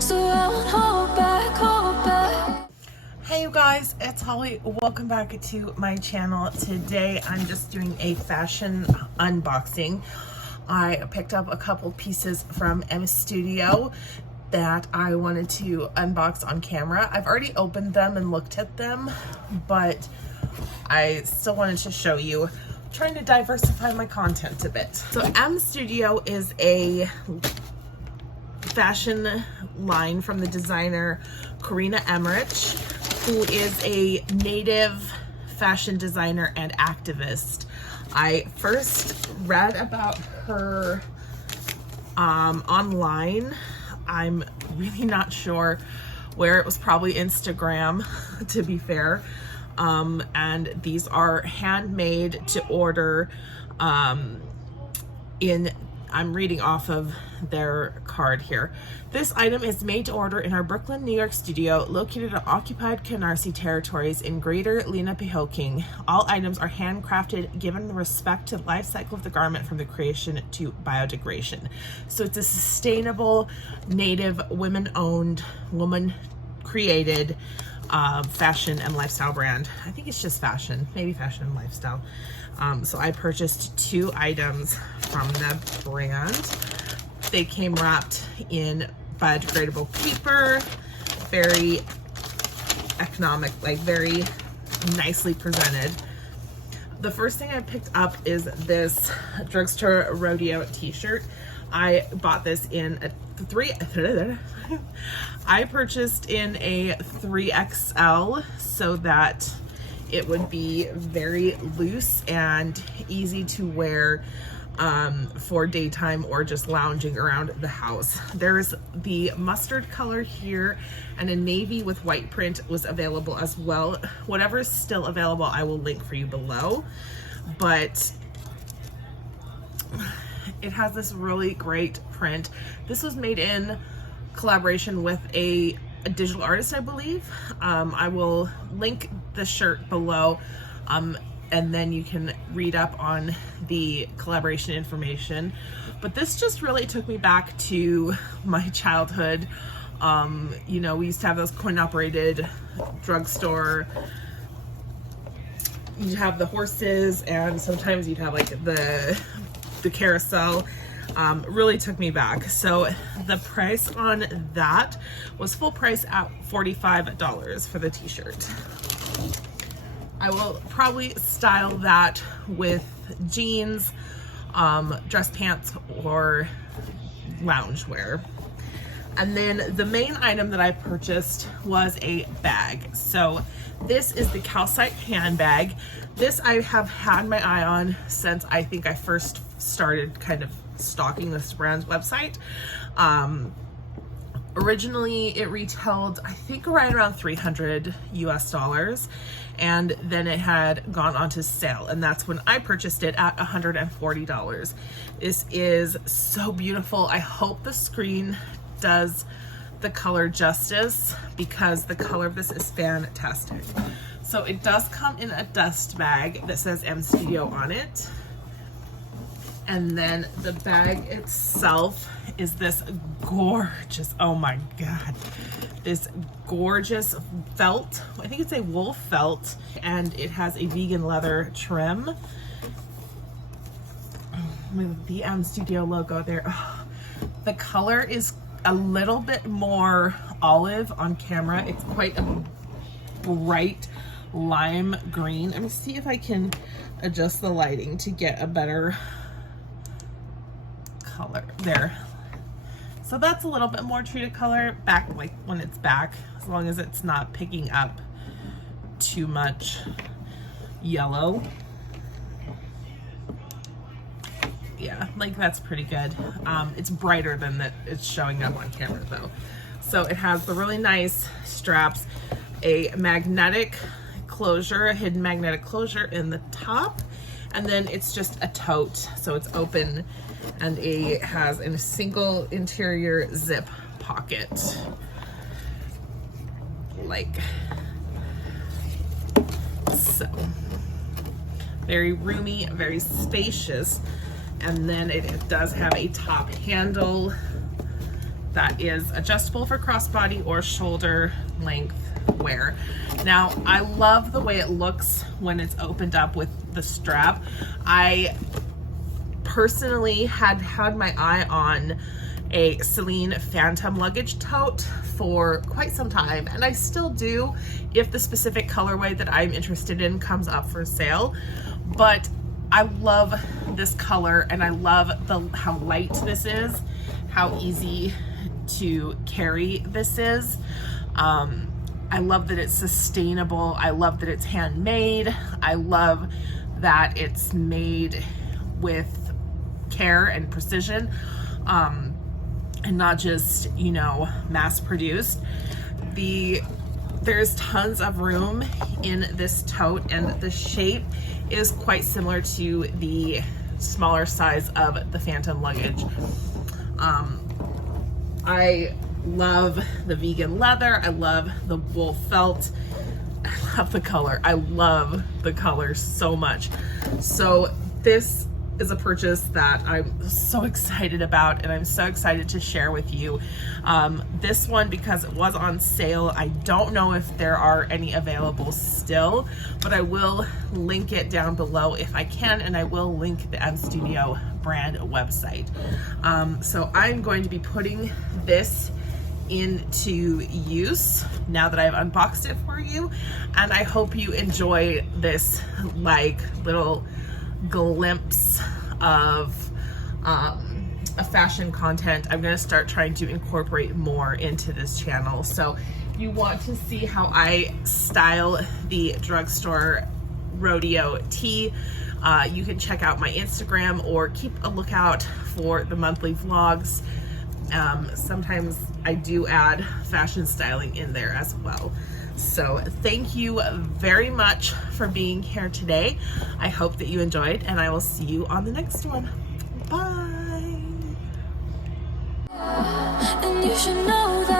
surround, hold back, hold back. Hey you guys, it's Holly. Welcome back to my channel. Today I'm just doing a fashion unboxing. I picked up a couple pieces from EMME Studio that I wanted to unbox on camera. I've already opened them and looked at them, but I still wanted to show you. I'm trying to diversify my content a bit. So EMME Studio is a fashion line from the designer Korina Emmerich, who is a native fashion designer and activist. I first read about her online. I'm really not sure where. It was probably Instagram, to be fair. And these are handmade to order I'm reading off of their card here. This item is made to order in our Brooklyn, New York studio, located on occupied Calcite territories in Greater Lenapehoking. All items are handcrafted, given the respect to the life cycle of the garment from the creation to biodegradation. So it's a sustainable, native, women-owned, woman-created fashion and lifestyle brand. I think it's just fashion, maybe fashion and lifestyle. So I purchased 2 items from the brand. They came wrapped in biodegradable paper, very economic, like very nicely presented. The first thing I picked up is this drugstore rodeo t-shirt. I bought this in a I purchased in a 3XL so that it would be very loose and easy to wear for daytime or just lounging around the house. There's the mustard color here, and a navy with white print was available as well. Whatever is still available, I will link for you below. But it has this really great print. This was made in collaboration with a digital artist, I believe. I will link the shirt below, and then you can read up on the collaboration information. But this just really took me back to my childhood. You know, we used to have those coin-operated drugstore. You'd have the horses, and sometimes you'd have like the carousel. Really took me back. So the price on that was full price at $45 for the t-shirt. I will probably style that with jeans, dress pants, or loungewear. And then the main item that I purchased was a bag. So this is the Calcite Handbag. This I have had my eye on since I think I first started kind of stalking this brand's website. Originally it retailed, I think, right around $300 US, and then it had gone onto sale, and that's when I purchased it at $140. This is so beautiful. I hope the screen does the color justice, because the color of this is fantastic. So it does come in a dust bag that says EMME Studio on it. And then the bag itself is this gorgeous, oh my God, this gorgeous felt. I think it's a wool felt, and it has a vegan leather trim with the EMME Studio logo there. Oh, the color is a little bit more olive on camera. It's quite a bright lime green. Let me see if I can adjust the lighting to get a better color there. So that's a little bit more true to color back, like when it's back, as long as it's not picking up too much yellow. Yeah, like that's pretty good. It's brighter than that it's showing up on camera though. So it has the really nice straps, a magnetic closure, a hidden magnetic closure in the top, and then it's just a tote, so it's open, and it has a single interior zip pocket, like so. Very roomy, very spacious. And then it does have a top handle that is adjustable for crossbody or shoulder length wear. Now, I love the way it looks when it's opened up with the strap. I personally had my eye on a Celine Phantom luggage tote for quite some time, and I still do if the specific colorway that I'm interested in comes up for sale. But I love this color, and I love how light this is, how easy to carry this is. I love that it's sustainable. I love that it's handmade. I love that it's made with care and precision, and not just, you know, mass produced. There's tons of room in this tote, and the shape is quite similar to the smaller size of the Phantom luggage. I love the vegan leather. I love the wool felt. I love the color. I love the color so much. So this is a purchase that I'm so excited about, and I'm so excited to share with you. This one, because it was on sale, I don't know if there are any available still, but I will link it down below if I can, and I will link the EMME Studio brand website. So I'm going to be putting this into use now that I've unboxed it for you, and I hope you enjoy this like little glimpse of a fashion content. I'm going to start trying to incorporate more into this channel. So if you want to see how I style the drugstore rodeo tee, you can check out my Instagram or keep a lookout for the monthly vlogs. Sometimes I do add fashion styling in there as well. So thank you very much for being here today. I hope that you enjoyed, and I will see you on the next one. Bye. And you should know that